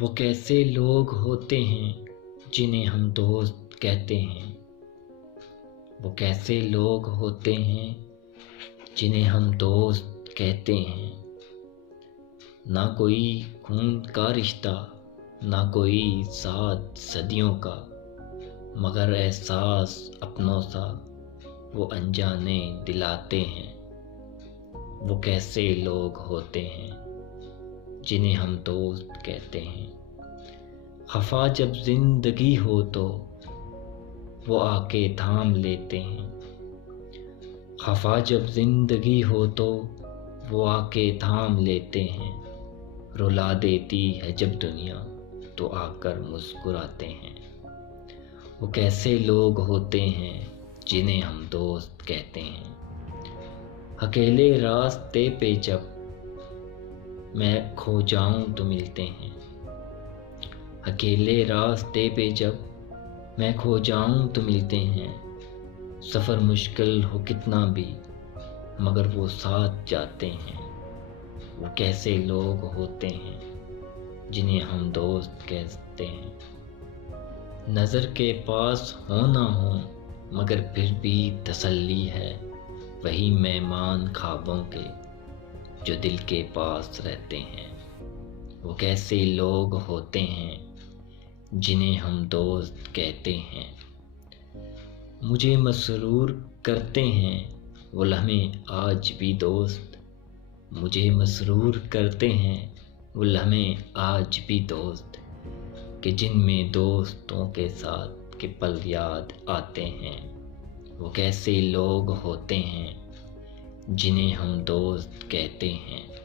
وہ کیسے لوگ ہوتے ہیں جنہیں ہم دوست کہتے ہیں؟ وہ کیسے لوگ ہوتے ہیں جنہیں ہم دوست کہتے ہیں؟ نہ کوئی خون کا رشتہ، نہ کوئی ساتھ صدیوں کا، مگر احساس اپنوں سا وہ انجانے دلاتے ہیں۔ وہ کیسے لوگ ہوتے ہیں جنہیں ہم دوست کہتے ہیں؟ خفا جب زندگی ہو تو وہ آ کے تھام لیتے ہیں۔ خفا جب زندگی ہو تو وہ آ کے تھام لیتے ہیں۔ رلا دیتی ہے جب دنیا تو آ کر مسکراتے ہیں۔ وہ کیسے لوگ ہوتے ہیں جنہیں ہم دوست کہتے ہیں؟ اکیلے راستے پہ جب میں کھو جاؤں تو ملتے ہیں۔ اکیلے راستے پہ جب میں کھو جاؤں تو ملتے ہیں۔ سفر مشکل ہو کتنا بھی مگر وہ ساتھ جاتے ہیں۔ وہ کیسے لوگ ہوتے ہیں جنہیں ہم دوست کہتے ہیں؟ نظر کے پاس ہو نہ ہو مگر پھر بھی تسلی ہے، وہی مہمان خوابوں کے جو دل کے پاس رہتے ہیں۔ وہ کیسے لوگ ہوتے ہیں جنہیں ہم دوست کہتے ہیں؟ مجھے مسرور کرتے ہیں وہ لمحے آج بھی دوست، مجھے مسرور کرتے ہیں وہ لمحے آج بھی دوست، کہ جن میں دوستوں کے ساتھ کے پل یاد آتے ہیں۔ وہ کیسے لوگ ہوتے ہیں جنہیں ہم دوست کہتے ہیں؟